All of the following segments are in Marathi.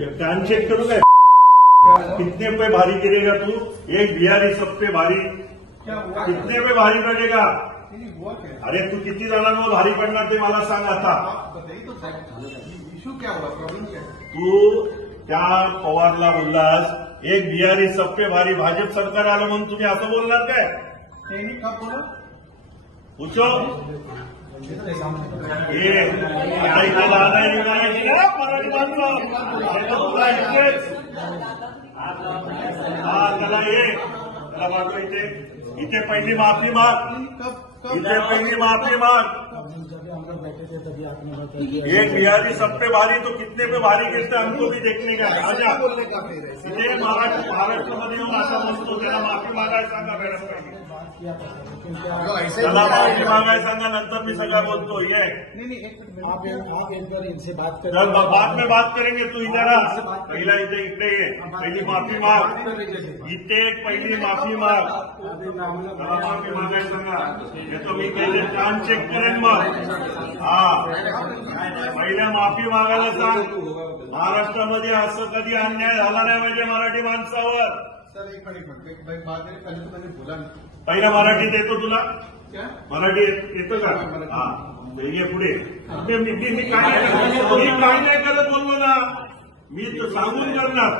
कान चेक करू काय? कितने पे भारी गिरेगा तू? एक बिहारी सब पे भारी, कितने पे भारी पडेगा? अरे तू किती जणांवर भारी पडणार ते मला सांग आता. इश्यू क्या हुआ, प्रॉब्लेम क्या? तू त्या पवारला बोललास एक बिहारी सब पे भारी, भाजप सरकार आलं म्हणून तुम्ही असं बोलणार काय? त्यांनी का बोला? पूछो ये आता इथे लहान निघायची ना मराठी माणसं तुला इथेच त्याला ये त्याला मागो इथे पहिली माफी माग, इथे पहिली माफी माग. एक बिहारी सब पे भारी तो कितने पे भारी गिरते हमको भी देखने का. इथे महाराष्ट्रामध्ये येऊन असा म्हणतो त्याला माफी मागायला सांगा मॅडम. त्याला माफी मागायला सांगा, नंतर मी सगळं बोलतो. ये बाद में बात करेंगे. तू इधर आ, पहिला इकडे ये, पहिली माफी माग. इथे एक पहिली माफी माग, त्याला माफी मागायला सांगा. येतो मी पहिले कान चेक करेन मग. हा पहिल्या माफी मागायला सांग. महाराष्ट्रामध्ये असं कधी अन्याय झाला नाही पाहिजे मराठी माणसावर. सर एक मिनिट बात करें, पहले तो मैंने बोला नहीं. पहिल्या मराठीत येतो तुला? क्या मराठी येतं का? हा ये पुढे. मी काय नाही करत बोललो ना, मी सांगून करणार.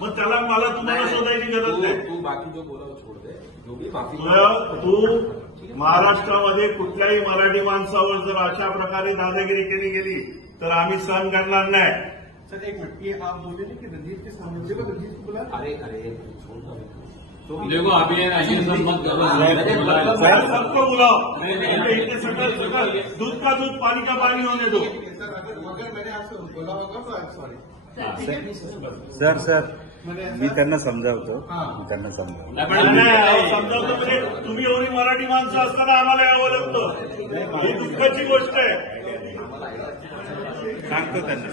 मग त्याला मला तुम्हाला शोधायची गरज नाही. तू बाकी जो बोला छोड़ दे, जो भी माफी. तू महाराष्ट्रामध्ये कुठल्याही मराठी माणसावर जर अशा प्रकारे दादागिरी केली गेली तर आम्ही सहन करणार नाही. सर एक मिनट, ये आप बोले ना कि रणजीत के सामने रणजीत को बुला. अरे देखो अभी ये सब मत करो. सबको बुलाओ. इतने सकल दूध का दूध पानी का पानी होने दो. सर अगर मैंने आपसे बोला होगा तो सॉरी. सर मी त्यांना समजावतो. समजावतो म्हणजे तुम्ही एवढी मराठी माणसं असताना आम्हाला यावं लागतं, ही दुःखाची गोष्ट आहे. सांगतो त्यांना.